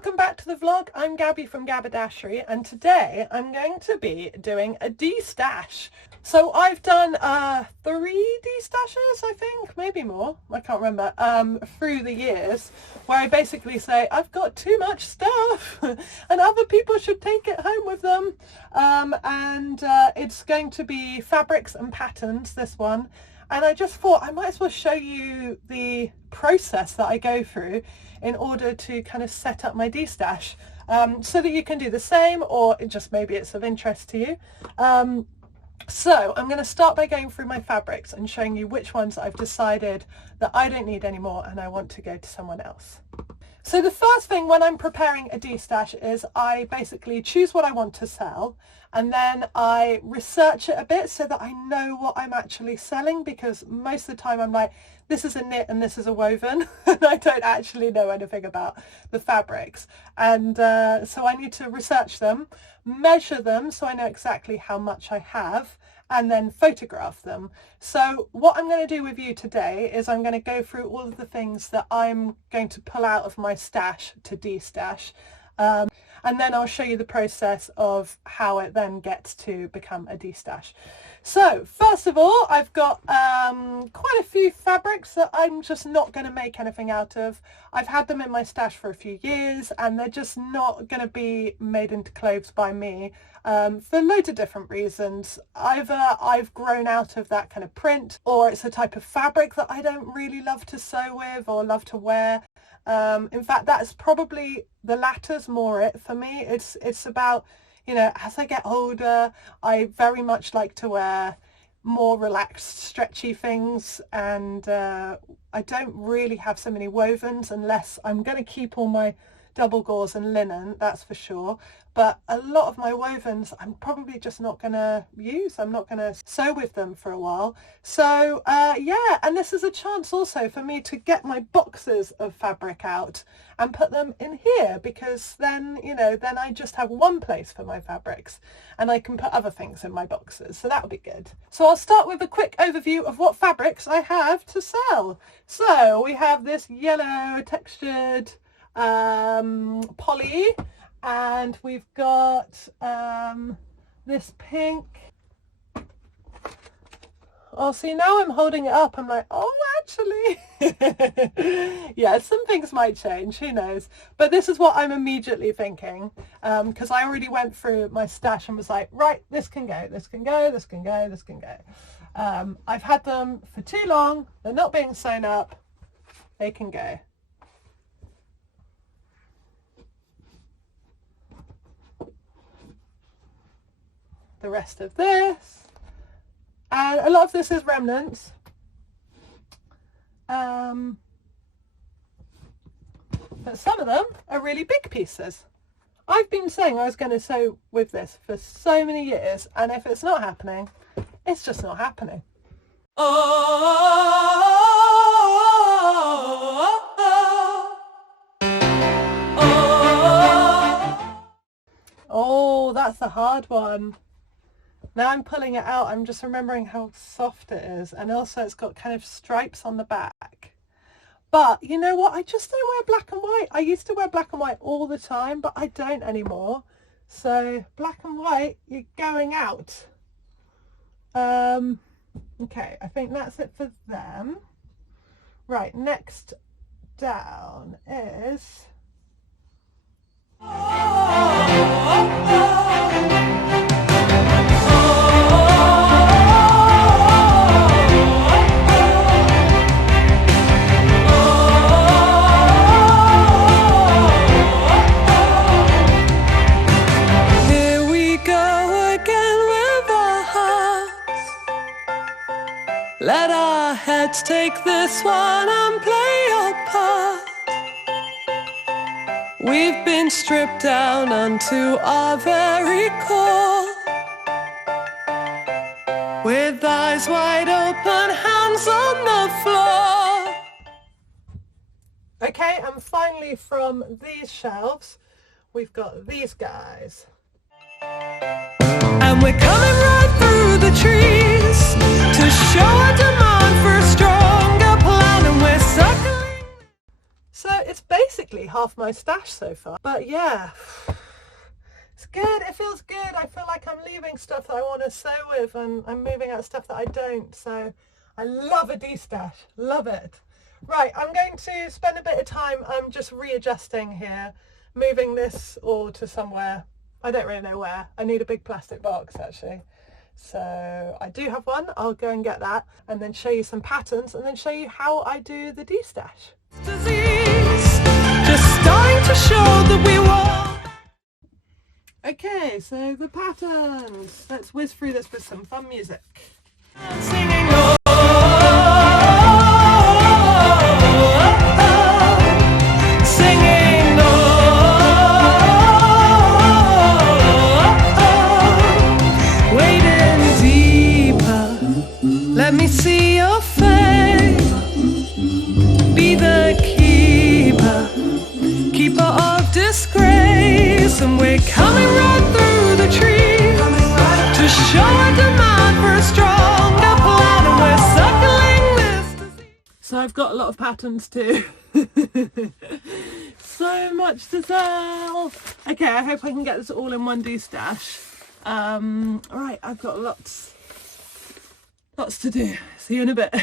Welcome back to the vlog. I'm Gabby from Gabberdashery, and today I'm going to be doing a destash. So I've done 3 destashes, I think, maybe more, I can't remember, through the years, where I basically say I've got too much stuff and other people should take it home with them. It's going to be fabrics and patterns, this one. And I just thought I might as well show you the process that I go through in order to kind of set up my destash, so that you can do the same, or just maybe it's of interest to you. So I'm going to start by going through my fabrics and showing you which ones I've decided that I don't need anymore and I want to go to someone else. So the first thing when I'm preparing a destash is I basically choose what I want to sell, and then I research it a bit so that I know what I'm actually selling, because most of the time I'm like, this is a knit and this is a woven and I don't actually know anything about the fabrics, and so I need to research them, measure them so I know exactly how much I have, and then photograph them. So what I'm going to do with you today is I'm going to go through all of the things that I'm going to pull out of my stash to destash, and then I'll show you the process of how it then gets to become a destash. So first of all, I've got quite a few fabrics that I'm just not going to make anything out of. I've had them in my stash for a few years and they're just not going to be made into clothes by me, for loads of different reasons. Either I've grown out of that kind of print, or it's a type of fabric that I don't really love to sew with or love to wear. In fact, that's probably the latter's more it for me. It's about, you know, as I get older, I very much like to wear more relaxed, stretchy things, and I don't really have so many wovens unless I'm going to keep all my double gauze and linen, that's for sure. But a lot of my wovens I'm probably just not going to use. I'm not going to sew with them for a while. So yeah, and this is a chance also for me to get my boxes of fabric out and put them in here, because then, you know, then I just have one place for my fabrics and I can put other things in my boxes. So that would be good. So I'll start with a quick overview of what fabrics I have to sell. So we have this yellow textured poly, and we've got this pink. Oh, see, now I'm holding it up, I'm like, oh, actually yeah, some things might change, who knows, but this is what I'm immediately thinking, because I already went through my stash and was like, right, this can go, this can go, this can go, this can go. I've had them for too long, they're not being sewn up, they can go. The rest of this, and a lot of this is remnants, but some of them are really big pieces. I've been saying I was going to sew with this for so many years, and if it's not happening, it's just not happening. Oh, that's the hard one. Now I'm pulling it out, I'm just remembering how soft it is, and also it's got kind of stripes on the back. But you know what, I just don't wear black and white. I used to wear black and white all the time, but I don't anymore. So black and white, you're going out. Okay, I think that's it for them. Right, next down is... Let our heads take this one and play your part. We've been stripped down unto our very core, with eyes wide open, hands on the floor. Okay, and finally from these shelves, we've got these guys. And we're coming right through the trees to show a demand for a stronger plan, and we're circling. So it's basically half my stash so far. But yeah, it's good. It feels good. I feel like I'm leaving stuff that I want to sew with, and I'm moving out stuff that I don't. So I love a de-stash. Love it. Right, I'm going to spend a bit of time just readjusting here, moving this all to somewhere. I don't really know where. I need a big plastic box actually. So I do have one. I'll go and get that and then show you some patterns and then show you how I do the de-stash. Just starting to show that we were. Okay, so the patterns. Let's whiz through this with some fun music. Singing let me see your face, be the keeper of disgrace, and we're coming right through the trees to show a demand for a stronger plan, and we're circling this disease. So I've got a lot of patterns too. So much to sell. Okay, I hope I can get this all in one de-stash. Alright, I've got lots to do. See you in a bit.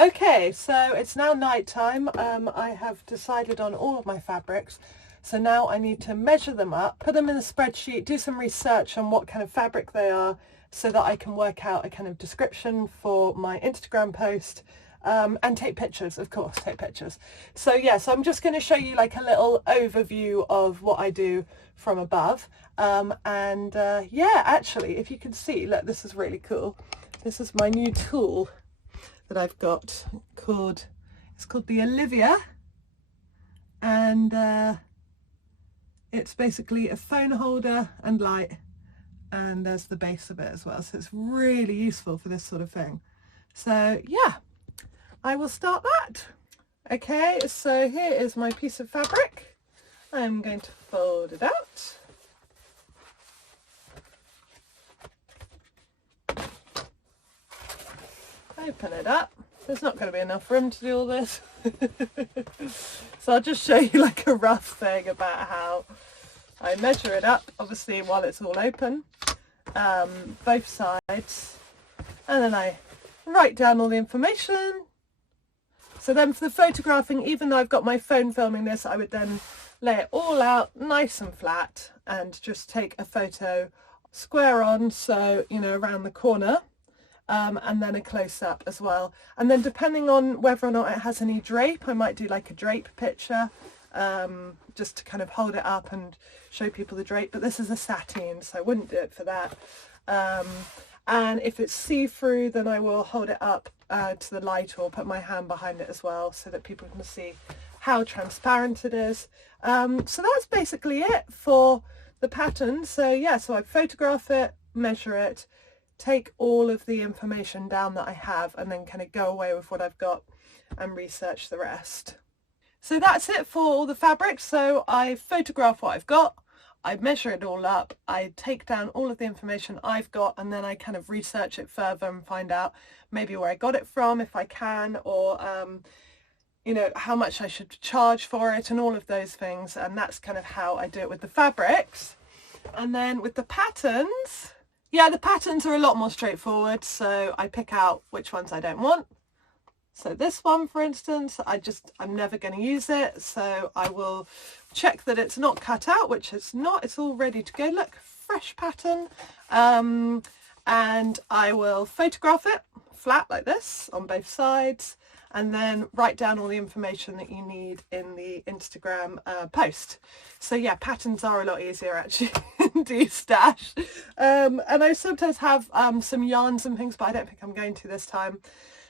Okay, so it's now night time. I have decided on all of my fabrics. So now I need to measure them up, put them in a spreadsheet, do some research on what kind of fabric they are so that I can work out a kind of description for my Instagram post, and take pictures, of course, take pictures. So yeah, so I'm just going to show you like a little overview of what I do from above. Yeah, actually, if you can see, look, this is really cool. This is my new tool that I've got called, it's called the Olivia, and it's basically a phone holder and light, and there's the base of it as well, so it's really useful for this sort of thing. So yeah, I will start that. Okay, so here is my piece of fabric. I'm going to fold it out. Open it up. There's not going to be enough room to do all this. So I'll just show you like a rough thing about how I measure it up, obviously while it's all open, both sides, and then I write down all the information. So then for the photographing, even though I've got my phone filming this, I would then lay it all out nice and flat and just take a photo square on, so you know, around the corner. And then a close-up as well, and then depending on whether or not it has any drape, I might do like a drape picture, just to kind of hold it up and show people the drape, but this is a sateen, so I wouldn't do it for that. And if it's see-through, then I will hold it up to the light or put my hand behind it as well, so that people can see how transparent it is. So that's basically it for the pattern. So yeah, so I photograph it, measure it, take all of the information down that I have, and then kind of go away with what I've got and research the rest. So that's it for all the fabrics. So I photograph what I've got, I measure it all up, I take down all of the information I've got, and then I kind of research it further and find out maybe where I got it from if I can, or you know, how much I should charge for it and all of those things. And that's kind of how I do it with the fabrics. And then with the patterns, yeah, the patterns are a lot more straightforward, so I pick out which ones I don't want. So this one, for instance, I'm never going to use it, so I will check that it's not cut out, which it's not, it's all ready to go. Look, fresh pattern. And I will photograph it flat like this on both sides, and then write down all the information that you need in the Instagram post. So yeah, patterns are a lot easier actually in de-stash. And I sometimes have some yarns and things, but I don't think I'm going to this time.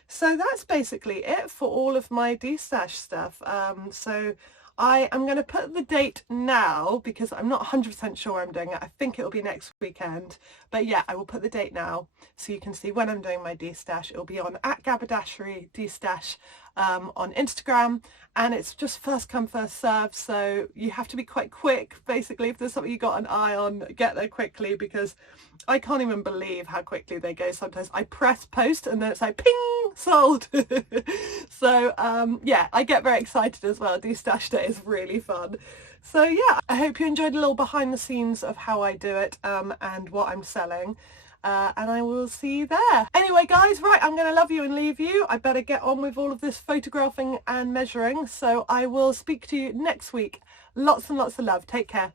So that's basically it for all of my de-stash stuff. So I am going to put the date now because I'm not 100% sure I'm doing it. I think it'll be next weekend. But yeah, I will put the date now so you can see when I'm doing my de-stash. It'll be on @Gabberdashery de-stash on Instagram, and it's just first come first serve, so you have to be quite quick. Basically, if there's something you got an eye on, get there quickly, because I can't even believe how quickly they go sometimes. I press post and then it's like ping, ding, sold. So yeah, I get very excited as well. Destash Day is really fun. So yeah, I hope you enjoyed a little behind the scenes of how I do it and what I'm selling. And I will see you there. Anyway guys, right, I'm going to love you and leave you. I better get on with all of this photographing and measuring. So I will speak to you next week. Lots and lots of love. Take care.